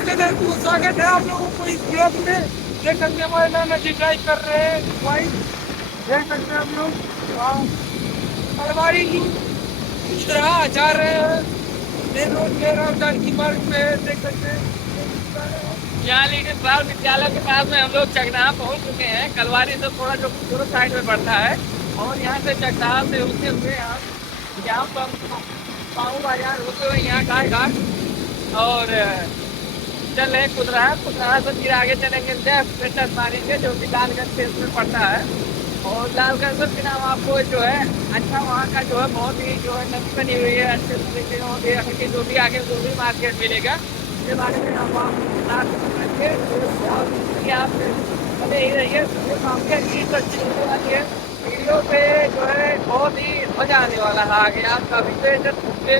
नमस्ते दोस्तों, स्वागत है आप लोगों को इस ब्लॉग में। देख सकते हैं हमारे नाना जी ड्राइव कर रहे हैं बाइक। देख सकते हैं हम लोग अलवारी की तरह जा रहे हैं। मेन रोड पे राम जानकी मार्ग पे देख सकते हैं। यहाँ लीडर बाल विद्यालय के पास में हम लोग चकनाहा पहुँच चुके हैं। कलवारी से थोड़ा जो पूर्व साइड में पड़ता है और यहाँ से चकनाहा से होते हुए यहाँ पर पाऊ बाजार होते हुए यहाँ का घाट और चल रहे कुदरा से फिर आगे चलेंगे लेफ्ट मारेंगे जो कि लालगंज से उसमें पड़ता है। और लालगंज से फिर हम आपको जो है अच्छा वहाँ का जो है बहुत ही जो है नदी बनी हुई है अच्छे तरीके से जो भी आगे जो भी मार्केट मिलेगा इसके बारे में हम आप बने ही रहिए। वीडियो पे जो है बहुत ही मजा आने वाला है। आगे आपका ट्रेलर है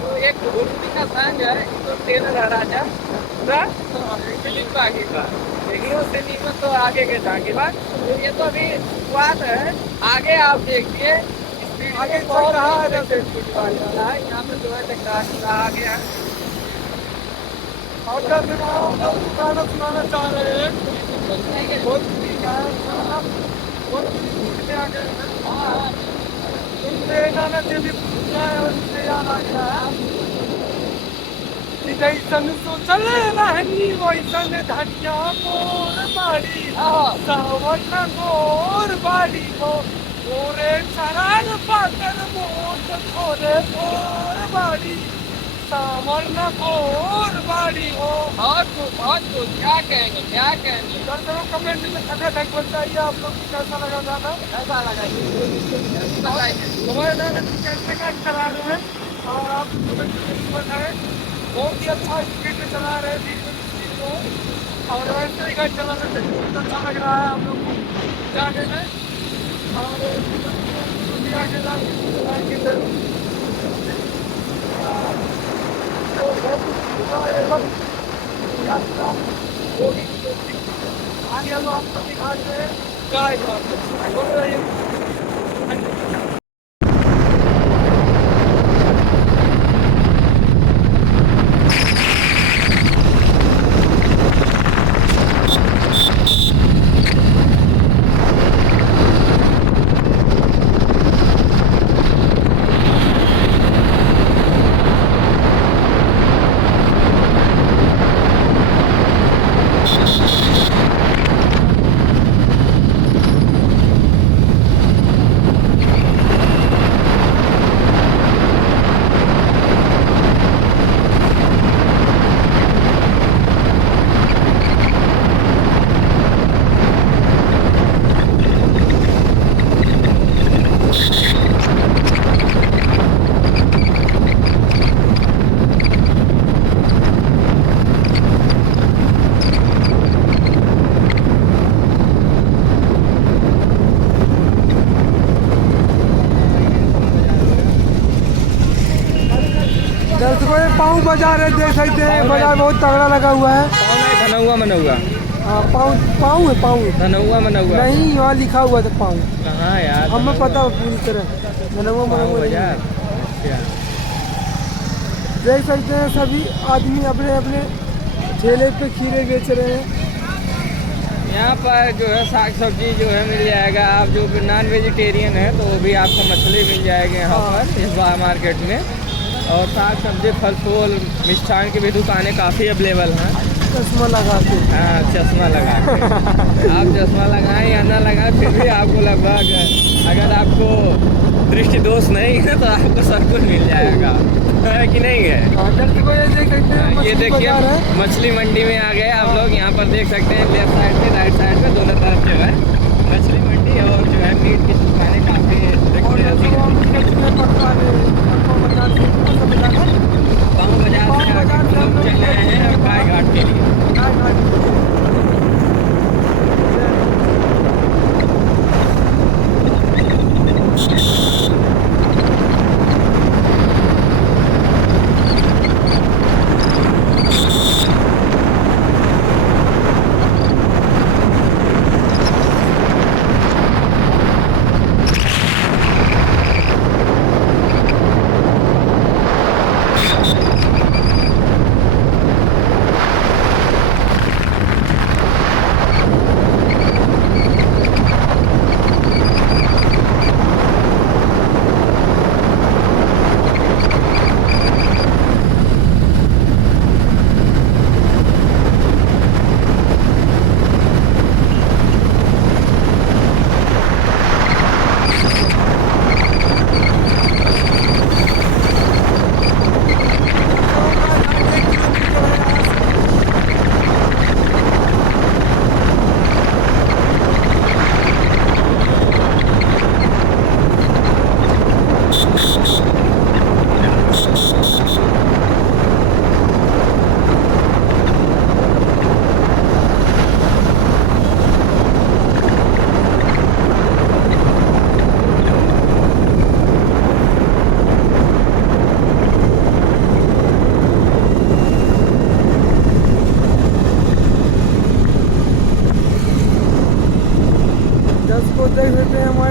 तो एक घुड़ती का संग है तो ट्रेलर है राजा फिलिप आगे का हीरो से नीमत तो आगे के जाके बाद तो ये तो अभी शुरुआत है। आगे आप देखिए आगे चल रहा है यहाँ पे जो है टकरा आ गया है। और गाना सुनाना चाह रहे हैं। नाना जी जैसन सोचल रहनी वैसन धनिया मोर बाड़ी सावन मोर बाड़ी हो मोरे चरण पाकर मोट थोरे मोर बाड़ी सावन मोर बाड़ी हो। बहुत कुछ क्या कहेंगे दर्शकों कमेंट में खटाखट बताइए आप लोग को कैसा लगा गाना। ऐसा लगा हमारे नाना जी कैसे गाड़ी चला रहे हैं और आप बताएं। बहुत ही अच्छा स्पीड में चला रहे हैं को और ऐसे ही गाड़ी चलाने से बहुत अच्छा लग रहा है हम लोग को जाने में। और आगे हम आपको दिखाते हैं गाय दर्शकों पाँव बाजार है देख सकते हैं। बाजार बहुत तगड़ा लगा हुआ है। धनौआ मनौआ पाँव है पाँव धनौआ मनौआ नहीं यहाँ लिखा हुआ था पाँव। कहाँ यार हमें पता है पूरी तरह मनवा बाजार देख सकते हैं। सभी आदमी अपने अपने ठेले पे खीरे बेच रहे हैं। यहाँ पर जो है साग सब्जी जो है मिल जाएगा। आप जो नॉन वेजिटेरियन है तो वो भी आपको मछली मिल जाएगी यहाँ पर इस बार मार्केट में। और साग सब्जी फल फूल मिष्ठान की भी दुकानें काफ़ी अवेलेबल हैं। चश्मा लगा के हाँ चश्मा लगा के आप चश्मा लगाएं या ना लगाएं फिर भी आपको लगभग अगर आपको दृष्टि दोष नहीं है तो आपको सब कुछ मिल जाएगा है कि नहीं है। ये देखिए मछली मंडी में आ गए आप लोग। यहाँ पर देख सकते हैं लेफ्ट साइड में राइट साइड में दोनों तरफ जो है मछली मंडी और जो है मीट की दुकानें काफ़ी पाँव बाजार से चल रहे हैं और गाय घाट के लिए।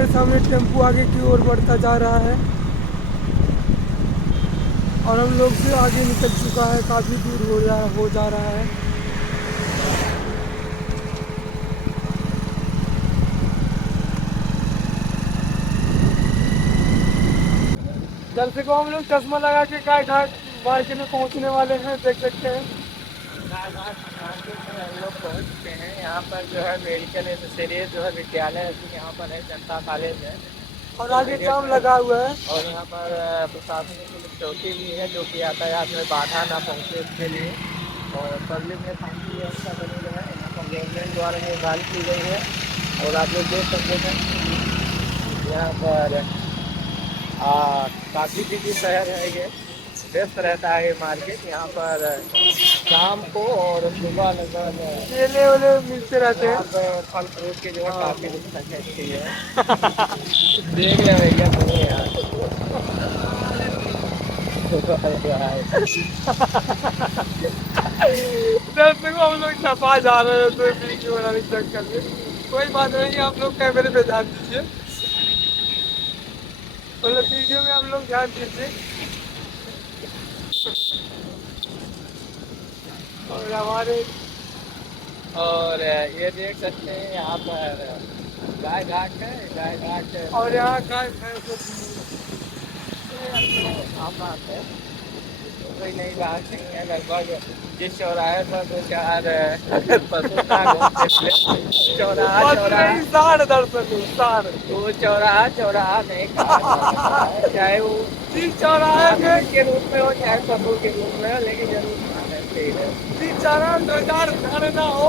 सामने टेम्पो आगे की ओर बढ़ता जा रहा है और हम लोग से आगे निकल चुका है, काफ़ी दूर हो जा रहा है। दर्शकों हम लोग चश्मा लगा के गाय घाट मार्केट में पहुंचने वाले हैं, देख सकते हैं। हम लोग पहुँच चुके हैं। यहाँ पर जो है मेडिकल एसोसिएट जो है विद्यालय यहाँ पर है, जनता कॉलेज है और आगे जाम लगा हुआ है और यहाँ पर प्रशासनिक पुलिस चौकी भी है जो कि यातायात में बाधा ना पहुँचे उसके लिए। और पब्लिक में शांति व्यवस्था बनी रहे, यहाँ पर गवर्नमेंट द्वारा निर्धारित की गई है। और आप लोग देख सकते हैं यहाँ पर काफ़ी बिजी शहर है, ये व्यस्त रहता है ये मार्केट। यहाँ पर शाम को और सुबह लगभग केले वेले मिलते रहते हैं। यहाँ पर फल फ्रूट की जो है काफ़ी रुचि है। देख रहे भैया बोले यार दर्शकों हम लोग छपा जा रहे हैं तो वीडियो बनाने के चक्कर में। कोई बात नहीं, आप लोग कैमरे पे ध्यान दीजिए, मतलब वीडियो में हम लोग ध्यान दीजिए। और हमारे और ये देख सकते हैं यहाँ पर गाय घाट है, गाय घाट और यहाँ का आम बात है, कोई नई बात नहीं है। लगभग जिस चौराहे पर दो चार पशु चौराहा दर्शक वो चौराहा नहीं कहा, चाहे वो चौराहे के रूप में हो चाहे पशु के रूप में हो, लेकिन जरूर खाना चाहिए। चौराहा 2000 ना हो,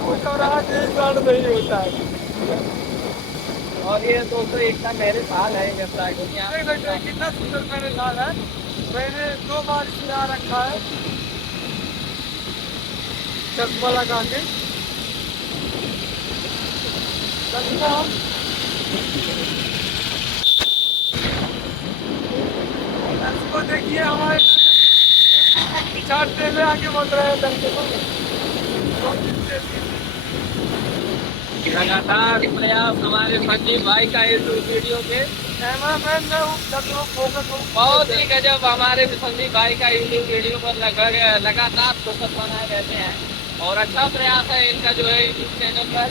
वो चौराहा नहीं होता है। और ये दोस्तों एकता मेरे साल है कितना सुंदर मेरे साल है। मैंने 2 बार इसमें आ रखा है चश्मा लगा के। इसको देखिए हमारे चार ट्रेनें आगे बढ़ रहे हैं लगातार प्रयास हमारे संजीव भाई का यूट्यूब वीडियो के कैमरामैन में हूँ, जब लोग फोकस हो बहुत ही गजब हमारे संदीप भाई का यूट्यूब वीडियो पर लगातार फोकस बनाए रहते हैं और अच्छा प्रयास है इनका जो है यूट्यूब चैनल पर।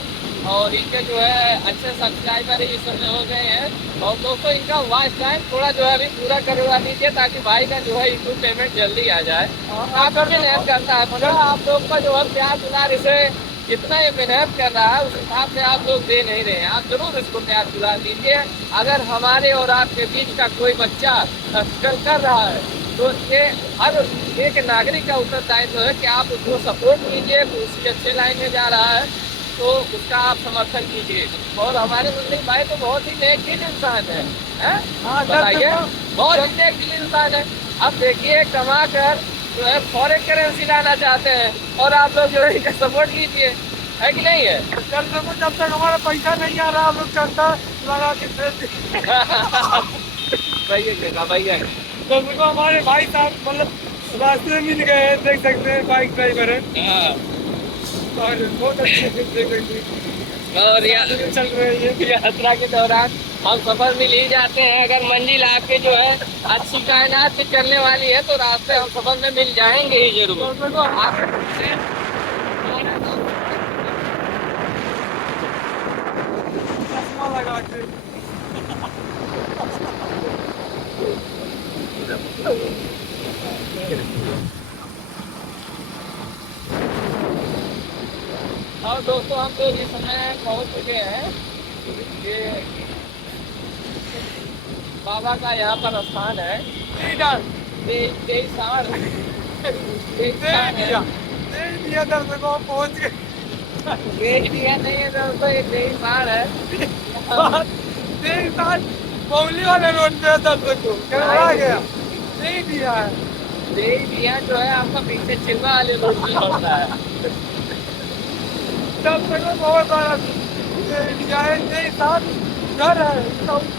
और इनके जो है अच्छे सब्सक्राइबर इस समय हो गए हैं। और दोस्तों इनका वॉच टाइम थोड़ा जो है अभी पूरा करवा दीजिए ताकि भाई का जो है यूट्यूब पेमेंट जल्दी आ जाए। आप भी मेहनत करता है, मतलब आप लोग का जो है प्यार दुलार इसे जितना ये मेहनत कर रहा है उस हिसाब से आप लोग दे नहीं रहे हैं। आप जरूर इसको प्यार दुलार दीजिए। अगर हमारे और आपके बीच का कोई बच्चा स्ट्रगल कर रहा है तो ये हर एक नागरिक का उत्तरदायित्व है कि आप उसको सपोर्ट कीजिए। तो उसकी अच्छे लाइन में जा रहा है तो उसका आप समर्थन कीजिए। और हमारे मुस्लिम भाई तो बहुत ही नेक इंसान है, बताइए, बहुत ही नेक इंसान है। अब देखिए कमा कर जो है फॉरेन करेंसी लाना चाहते हैं और आप लोग जो है इनका सपोर्ट कीजिए, है कि नहीं है? जब तक हमारा पैसा नहीं आ रहा हम लोग चलता लगा के भैया तो हमारे भाई साहब मतलब रास्ते में मिल गए हैं, देख सकते हैं बाइक ड्राइवर है और बहुत अच्छे और चल रहे हैं। यात्रा के दौरान हम सफर में ले जाते हैं। अगर मंजिल आपके जो है अच्छी कायनात से चलने वाली है तो रास्ते हम सफर में मिल जाएंगे ही जरूर। चश्मा लगा के और दोस्तों हम तो इस समय पहुंच चुके हैं। ये बाबा का यहाँ पर स्थान है। दर्शकों पहुंच गए। नहीं है दोस्तों, ये देवसार है। मौली वाले रोड पे दर्शकों आ गया नहीं दिया है। देविया जो है आपका पीछे चिल्वा वाले रोड पे होता है। दर्शकों बहुत सारा घर है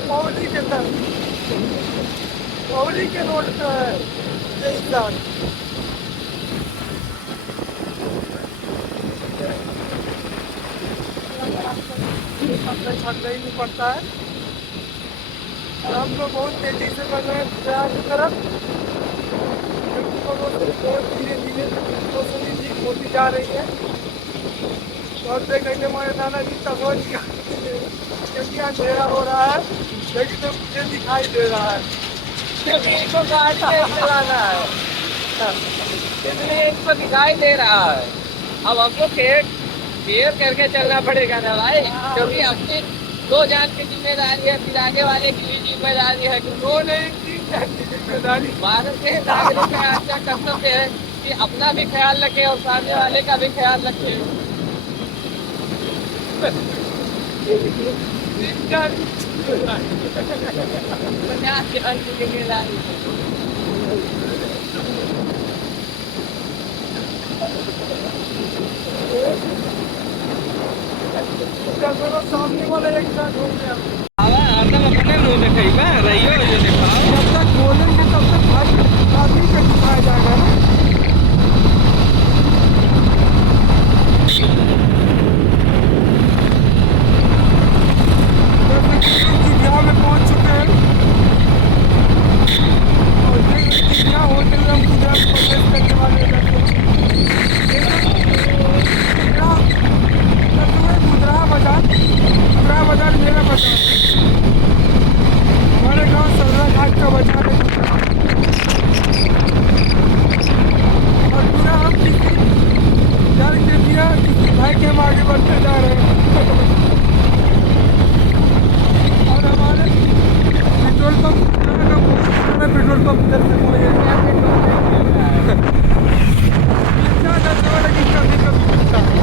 मौली के तरफ, मौली के रोड पे है। छत नहीं पड़ता है और हम लोग बहुत तेजी से बढ़ रहे हैं प्रयाग की तरफ। बहुत धीरे धीरे रोशनी ठीक होती जा रही है। और देखेंगे हमारे नाना जी तस्वीर क्योंकि अंधेरा हो रहा है, लेकिन मुझे दिखाई दे रहा है। क्योंकि इनको गाड़ी में चलाना है, इसलिए इनको दिखाई दे रहा है। अब हमको केयर करके चलना पड़ेगा ना भाई, क्योंकि अपनी 2 जान की जिम्मेदारी है, फिर आगे वाले की भी जिम्मेदारी है कि वो नहीं जिम्मेदारी भारत के नागरिक का अच्छा कर्तव्य है कि अपना भी ख्याल रखे और सामने वाले का भी ख्याल रखे। पचास के अंक की जिम्मेदारी। सामने वाला एक साथ हो गया। आतम अपने मुंह में कही बा रहियो जो दिखाओ। जब तक बोलेंगे तब तक आदमी का दिखाया जाएगा ना। जिया में पहुंच चुके हैं और जिया होते हुए हम गुजरात प्रवेश करने वाले हैं। गुजरा बाजार मेरा बाजार, हमारे गांव सरला घाट का बाजार है। और पूरा हम किसी डर के बिना किसी भाई के हम आगे बढ़ते जा रहे हैं। और हमारे पेट्रोल पंप पेट्रोल पंप इधर से हुए हैं। इतना डरने वाला कि कभी कभी मिलता है।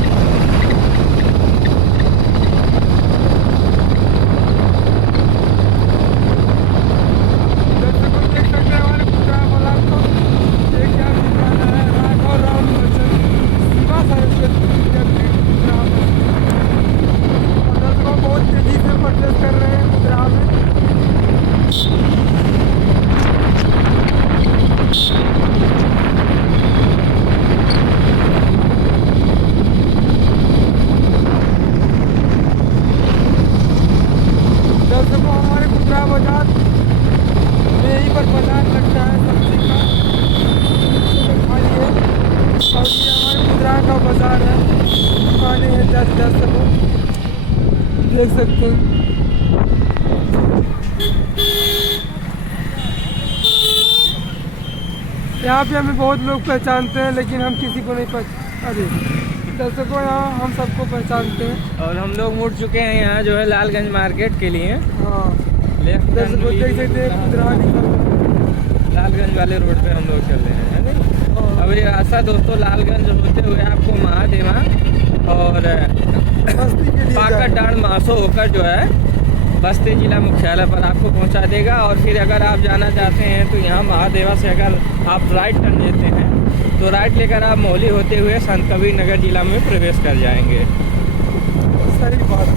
बहुत तेजी से परचेस कर रहे हैं गुजरात में। दर्शकों हमारे गुजरा बाजार में यहीं पर बाजार लगता है सब्जी का, खाली है। और ये हमारे गुजरा का बाजार है, दुकानें हैं 10-10 देख सकते हैं। यहाँ पे हमें बहुत लोग पहचानते हैं, लेकिन हम किसी को नहीं अरे दर्शकों यहाँ हम सबको पहचानते हैं। और हम लोग मुड़ चुके हैं यहाँ जो है लालगंज मार्केट के लिए। हाँ दर्शकों देख सकते हैं गुजरात लालगंज वाले रोड पे हम लोग चल रहे हैं, है ना। अब ये रास्ता दोस्तों लालगंज होते हुए आपको महादेवा और पाकड़डांड मासो होकर जो है बस्ती जिला मुख्यालय पर आपको पहुंचा देगा। और फिर अगर आप जाना चाहते हैं तो यहाँ महादेवा से अगर आप राइट टर्न लेते हैं तो राइट लेकर आप मोहली होते हुए संत कबीर नगर जिला में प्रवेश कर जाएंगे। सही बात।